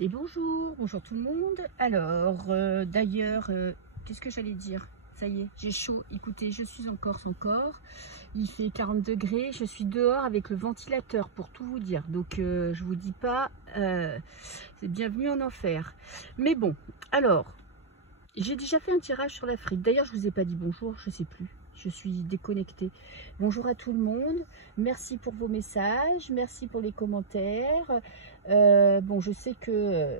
Et bonjour, bonjour tout le monde. Alors, d'ailleurs, qu'est-ce que j'allais dire? Ça y est, j'ai chaud. Écoutez, je suis en Corse encore. Il fait 40 degrés. Je suis dehors avec le ventilateur pour tout vous dire. Donc, je vous dis pas, c'est bienvenue en enfer. Mais bon, alors, j'ai déjà fait un tirage sur l'Afrique. D'ailleurs, je vous ai pas dit bonjour, je sais plus. Je suis déconnectée. Bonjour à tout le monde. Merci pour vos messages. Merci pour les commentaires. Bon, je sais que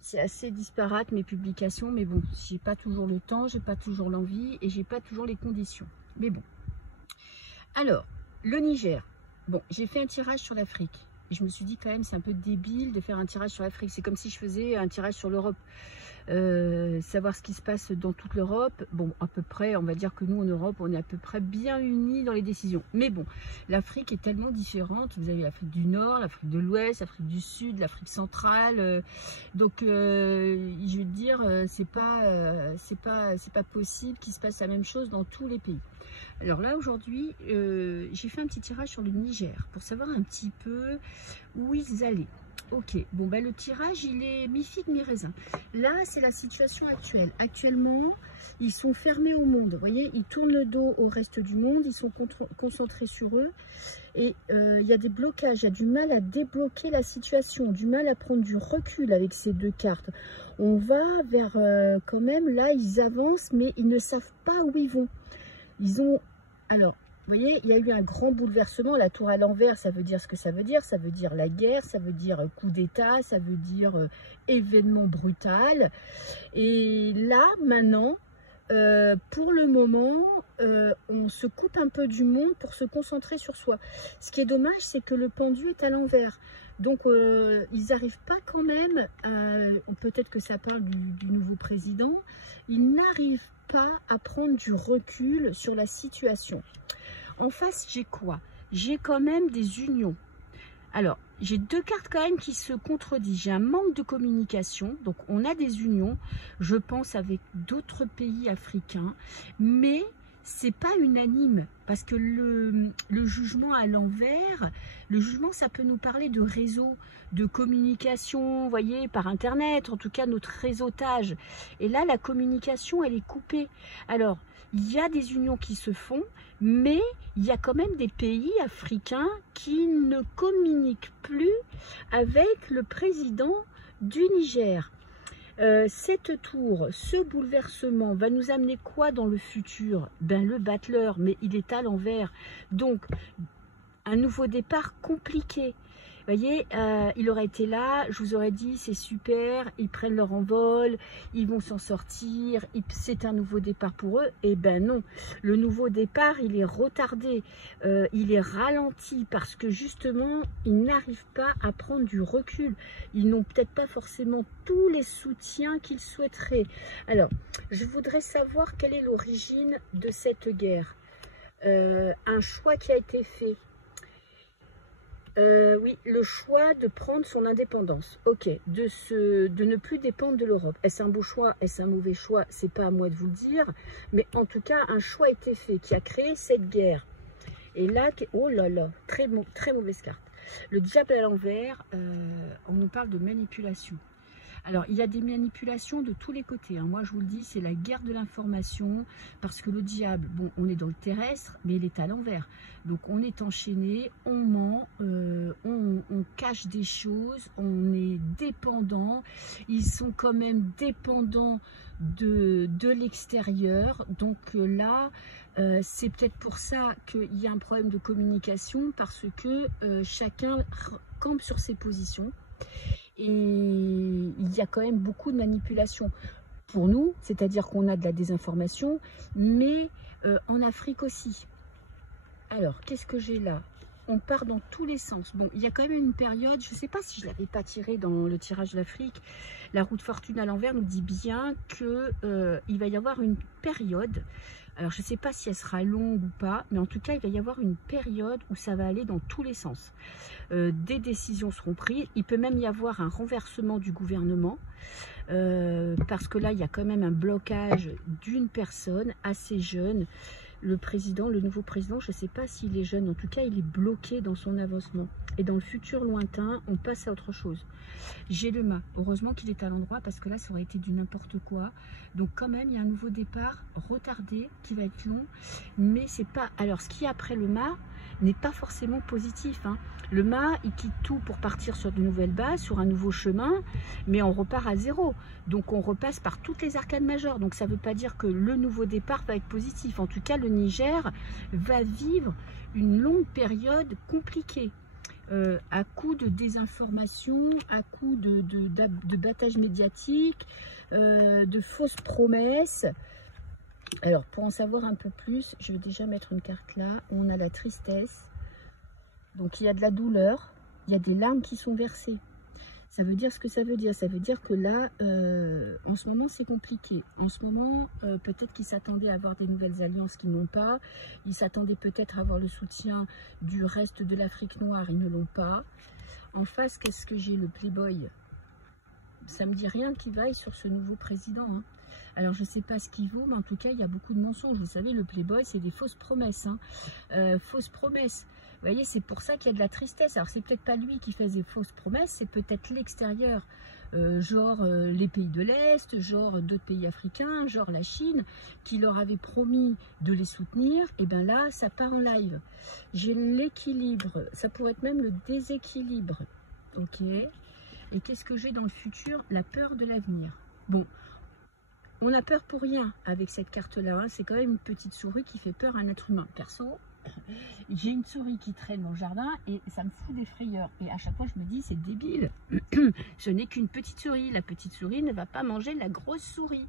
c'est assez disparate mes publications, mais bon, j'ai pas toujours le temps, j'ai pas toujours l'envie et j'ai pas toujours les conditions. Mais bon. Alors, le Niger. Bon, j'ai fait un tirage sur l'Afrique. Et je me suis dit quand même, c'est un peu débile de faire un tirage sur l'Afrique. C'est comme si je faisais un tirage sur l'Europe. Savoir ce qui se passe dans toute l'Europe. Bon, à peu près, on va dire que nous, en Europe, on est à peu près bien unis dans les décisions. Mais bon, l'Afrique est tellement différente. Vous avez l'Afrique du Nord, l'Afrique de l'Ouest, l'Afrique du Sud, l'Afrique centrale. Donc, je veux dire, c'est pas possible qu'il se passe la même chose dans tous les pays. Alors là, aujourd'hui, j'ai fait un petit tirage sur le Niger pour savoir un petit peu où ils allaient. Ok, bon, ben le tirage, il est mi-figue, mi-raisin. Là, c'est la situation actuelle. Actuellement, ils sont fermés au monde. Vous voyez, ils tournent le dos au reste du monde, ils sont concentrés sur eux. Et il y a des blocages, il y a du mal à débloquer la situation, du mal à prendre du recul avec ces deux cartes. On va vers, quand même, là, ils avancent, mais ils ne savent pas où ils vont. Ils ont, alors, vous voyez, il y a eu un grand bouleversement. La tour à l'envers, ça veut dire ce que ça veut dire. Ça veut dire la guerre, ça veut dire coup d'État, ça veut dire événement brutal. Et là, maintenant, pour le moment, on se coupe un peu du monde pour se concentrer sur soi. Ce qui est dommage, c'est que le pendu est à l'envers. Donc, ils n'arrivent pas quand même, peut-être que ça parle du nouveau président, ils n'arrivent pas à prendre du recul sur la situation. En face, j'ai quoi? J'ai quand même des unions. Alors, j'ai deux cartes quand même qui se contredisent. J'ai un manque de communication, donc on a des unions, je pense, avec d'autres pays africains, mais c'est pas unanime, parce que le jugement à l'envers, le jugement, ça peut nous parler de réseau, de communication, vous voyez, par Internet, en tout cas notre réseautage. Et là, la communication, elle est coupée. Alors, il y a des unions qui se font, mais il y a quand même des pays africains qui ne communiquent plus avec le président du Niger. Cette tour, ce bouleversement va nous amener quoi dans le futur? Ben le battleur, mais il est à l'envers. Donc, un nouveau départ compliqué. Vous voyez, il aurait été là, je vous aurais dit, c'est super, ils prennent leur envol, ils vont s'en sortir, c'est un nouveau départ pour eux. Eh ben non, le nouveau départ, il est retardé, il est ralenti parce que justement, ils n'arrivent pas à prendre du recul. Ils n'ont peut-être pas forcément tous les soutiens qu'ils souhaiteraient. Alors, je voudrais savoir quelle est l'origine de cette guerre. Un choix qui a été fait. Oui, le choix de prendre son indépendance, ok, de ne plus dépendre de l'Europe. Est-ce un beau choix, est-ce un mauvais choix? C'est pas à moi de vous le dire, mais en tout cas, un choix a été fait qui a créé cette guerre. Et là, oh là là, très mauvaise carte. Le diable à l'envers, on nous parle de manipulation. Alors, il y a des manipulations de tous les côtés. Hein. Moi, je vous le dis, c'est la guerre de l'information. Parce que le diable, bon, on est dans le terrestre, mais il est à l'envers. Donc, on est enchaîné, on ment, on cache des choses, on est dépendant. Ils sont quand même dépendants de l'extérieur. Donc là, c'est peut-être pour ça qu'il y a un problème de communication. Parce que chacun campe sur ses positions. Et il y a quand même beaucoup de manipulation pour nous, c'est-à-dire qu'on a de la désinformation, mais en Afrique aussi. Alors, qu'est-ce que j'ai là? On part dans tous les sens. Bon, il y a quand même une période, je ne sais pas si je ne l'avais pas tiré dans le tirage de l'Afrique, la roue de fortune à l'envers nous dit bien qu'il va y avoir une période. Alors, je ne sais pas si elle sera longue ou pas, mais en tout cas, il va y avoir une période où ça va aller dans tous les sens. Des décisions seront prises. Il peut même y avoir un renversement du gouvernement, parce que là, il y a quand même un blocage d'une personne assez jeune, le président, le nouveau président, je ne sais pas s'il est jeune, en tout cas il est bloqué dans son avancement. Et dans le futur lointain, on passe à autre chose. J'ai le mât, heureusement qu'il est à l'endroit parce que là ça aurait été du n'importe quoi. Donc quand même il y a un nouveau départ retardé qui va être long, mais c'est pas... Alors ce qui est après le mât n'est pas forcément positif, hein. Le mât, il quitte tout pour partir sur de nouvelles bases, sur un nouveau chemin, mais on repart à zéro. Donc on repasse par toutes les arcades majeures. Donc ça ne veut pas dire que le nouveau départ va être positif. En tout cas, le Niger va vivre une longue période compliquée. À coup de désinformation, à coup de battage médiatique, de fausses promesses. Alors, pour en savoir un peu plus, je vais déjà mettre une carte là. On a la tristesse. Donc, il y a de la douleur. Il y a des larmes qui sont versées. Ça veut dire ce que ça veut dire. Ça veut dire que là, en ce moment, c'est compliqué. En ce moment, peut-être qu'ils s'attendaient à avoir des nouvelles alliances qu'ils n'ont pas. Ils s'attendaient peut-être à avoir le soutien du reste de l'Afrique noire. Ils ne l'ont pas. En face, qu'est-ce que j'ai? Le Playboy. Ça ne me dit rien qui vaille sur ce nouveau président, hein. Alors, je ne sais pas ce qu'il vaut, mais en tout cas, il y a beaucoup de mensonges. Vous savez, le Playboy, c'est des fausses promesses, hein. Fausses promesses. Vous voyez, c'est pour ça qu'il y a de la tristesse. Alors, c'est peut-être pas lui qui fait des fausses promesses, c'est peut-être l'extérieur. Genre les pays de l'Est, genre d'autres pays africains, genre la Chine, qui leur avait promis de les soutenir. Et bien là, ça part en live. J'ai l'équilibre. Ça pourrait être même le déséquilibre. Ok. Et qu'est-ce que j'ai dans le futur? La peur de l'avenir. Bon. On a peur pour rien avec cette carte-là, hein. C'est quand même une petite souris qui fait peur à un être humain. Perso, j'ai une souris qui traîne dans le jardin et ça me fout des frayeurs. Et à chaque fois, je me dis, c'est débile. Ce n'est qu'une petite souris. La petite souris ne va pas manger la grosse souris.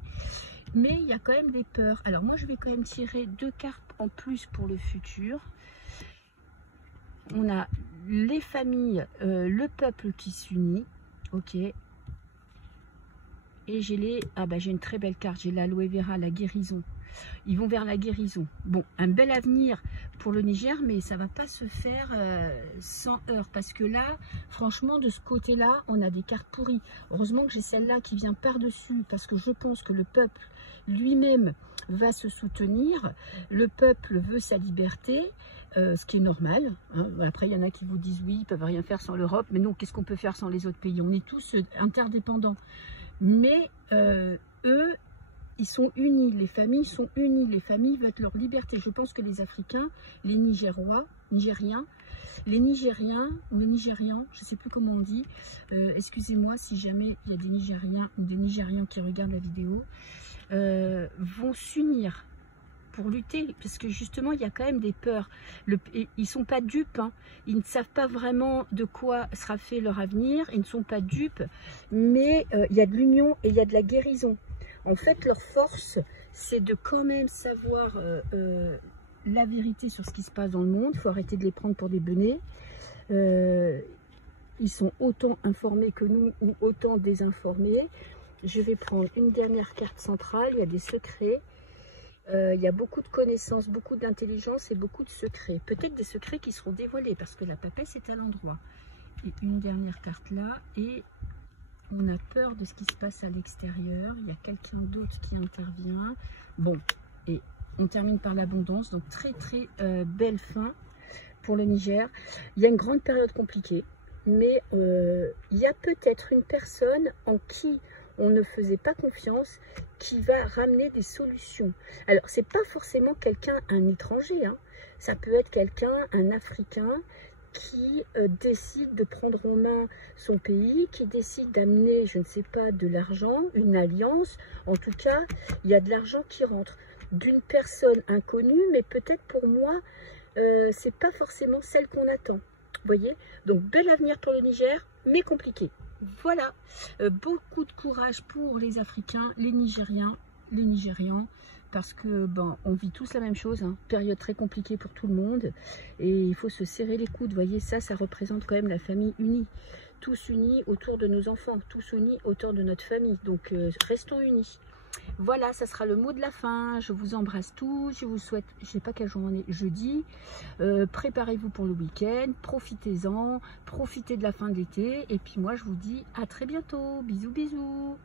Mais il y a quand même des peurs. Alors moi, je vais quand même tirer 2 cartes en plus pour le futur. On a les familles, le peuple qui s'unit. Ok. Et j'ai j'ai une très belle carte, j'ai l'aloe vera, la guérison. Ils vont vers la guérison. Bon, un bel avenir pour le Niger, mais ça ne va pas se faire sans heurts. Parce que là, franchement, de ce côté-là, on a des cartes pourries. Heureusement que j'ai celle-là qui vient par-dessus, parce que je pense que le peuple lui-même va se soutenir. Le peuple veut sa liberté. Ce qui est normal, hein. Après il y en a qui vous disent oui, ils ne peuvent rien faire sans l'Europe, mais non, qu'est-ce qu'on peut faire sans les autres pays? On est tous interdépendants. Mais eux, ils sont unis, les familles sont unies, les familles veulent leur liberté. Je pense que les Africains, les Nigériens, les Nigériens ou les Nigérians, je ne sais plus comment on dit, excusez-moi si jamais il y a des Nigériens ou des Nigérians qui regardent la vidéo, vont s'unir pour lutter, parce que justement il y a quand même des peurs. Ils ne sont pas dupes, hein. Ils ne savent pas vraiment de quoi sera fait leur avenir, ils ne sont pas dupes, mais il y a de l'union et il y a de la guérison. En fait, leur force, c'est de quand même savoir la vérité sur ce qui se passe dans le monde. Il faut arrêter de les prendre pour des benets. Ils sont autant informés que nous ou autant désinformés. Je vais prendre une dernière carte centrale, il y a des secrets. Il y a beaucoup de connaissances, beaucoup d'intelligence et beaucoup de secrets. Peut-être des secrets qui seront dévoilés parce que la papesse est à l'endroit. Et une dernière carte là. Et on a peur de ce qui se passe à l'extérieur. Il y a quelqu'un d'autre qui intervient. Bon, et on termine par l'abondance. Donc très très belle fin pour le Niger. Il y a une grande période compliquée. Mais il y a peut-être une personne en qui on ne faisait pas confiance, qui va ramener des solutions. Alors, c'est pas forcément quelqu'un, un étranger, hein. Ça peut être quelqu'un, un Africain, qui décide de prendre en main son pays, qui décide d'amener, je ne sais pas, de l'argent, une alliance. En tout cas, il y a de l'argent qui rentre d'une personne inconnue, mais peut-être pour moi, c'est pas forcément celle qu'on attend. Vous voyez? Donc, bel avenir pour le Niger, mais compliqué. Voilà, beaucoup de courage pour les Africains, les Nigériens, les Nigérians, parce que on vit tous la même chose, hein. Période très compliquée pour tout le monde, et il faut se serrer les coudes. Vous voyez, ça représente quand même la famille unie, tous unis autour de nos enfants, tous unis autour de notre famille, donc restons unis. Voilà, ça sera le mot de la fin. Je vous embrasse tous. Je vous souhaite, je ne sais pas quel jour on est, jeudi. Préparez-vous pour le week-end. Profitez-en. Profitez de la fin d'été. Et puis moi, je vous dis à très bientôt. Bisous, bisous.